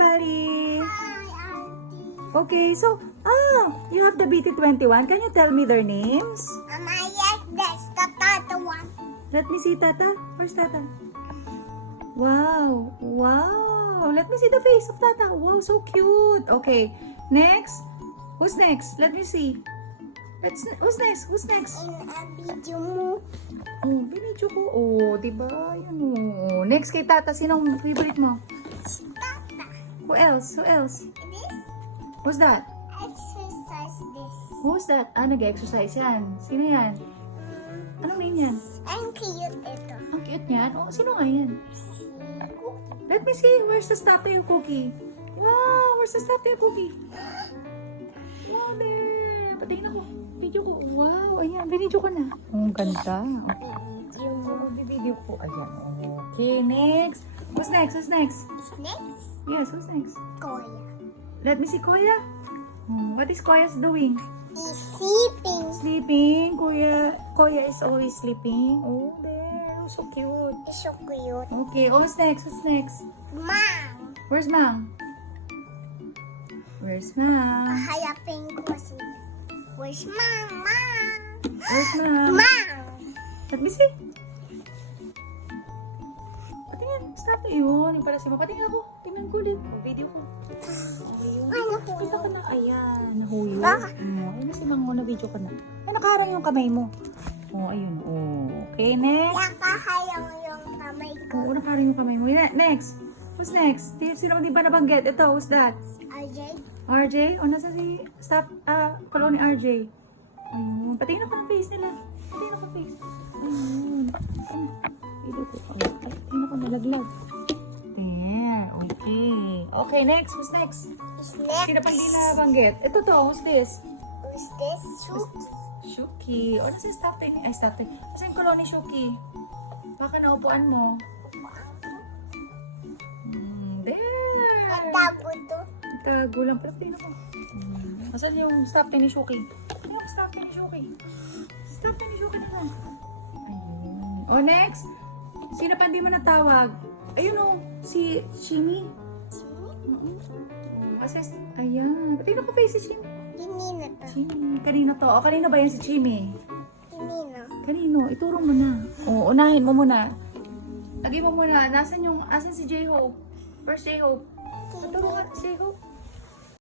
Bali. Hi, Auntie. Okay, so, you have the BT21. Can you tell me their names? I like this, the third one. Let me see, Tata. Where's Tata? Wow. Wow. Let me see the face of Tata. Wow, so cute. Okay. Next. Who's next? Let me see. Who's next? Who's next? In a video mo. Oh, binidyo ko. Oh, diba? Yan oh. Next kay Tata. Sinong favorite mo? Tata. Who else? Who else? This Who's that? exercise this. Who's that? Nag-exercise yan. Sino yan? Anong name yan? Ang cute ito. Ang cute niyan. Oh, sino nga yan? Si Cookie. Let me see. Where's the statue of Cookie? Wow, where's the statue of Cookie? Wow, there. Patingin ako. Video ko. Wow, ayan. Binidyo ko na. Ang ganda. Video mo. Video ko. Ayan. Okay, next. Who's next? Who's next? Is next? Yes, who's next? Koya. Let me see Koya. What is Koya's doing? He's sleeping. Sleeping. Koya is always sleeping. Oh, there. Oh, so cute. He's so cute. Okay, oh, what's next? What's next? Mom. Where's Mom? Where's Mom? Hayapin ko si. Where's Mom? Mom. Where's Mom? Mom. Let me see. Patingin. Stop yun. Yung pala si Mama. Patingin ako. Tingnan ko ulit. Video ko. Ay, Kita ka na. Ayan. Nahuyo. Bakit? Ayun si Mang na video ka na. Ay, nakaharang yung kamay mo. Oh, ayun. Oh. Okay, next. Nakahayang yung kamay ko. Oo, nakaharang yung kamay mo. Next. Who's next? Sino di ba nabanggit? Ito, who's that? RJ. RJ? O, nasa si staff, Colony RJ. Ayun. Patingin ako ng face nila. Patingin ako ng face. Ayun. Video ko. Ay, tingin ako nalaglag. There. Okay. Okay, next. Who's next? Is next. Sino pang di nabanggit? Ito to. Who's this? Who's this? Suki. Shuki. O, nasa staff tayo. Ay, staff tayo. Nasa yung Colony Shuki. Baka naupuan mo. There. Natago to. Tago lang. Pero tingnan ko. Asan yung staff tayo ni Shuki? Yung staff tayo ni Shuki. Staff tayo ni Shuki naman. Ayun. O, next. Sino pa hindi mo natawag? Ayun o. Si Chimi. Assess. Ayan. Tingnan ko face si Chimi. Tinina to. Chimi. Kanino to? O, kanino ba yan si Chimi? Tinina. Kanino? Ituro mo na. O, unahin mo muna. Lagi mo muna. Asan si J-Hope? Where's J-Hope? Ituro ka si J-Hope.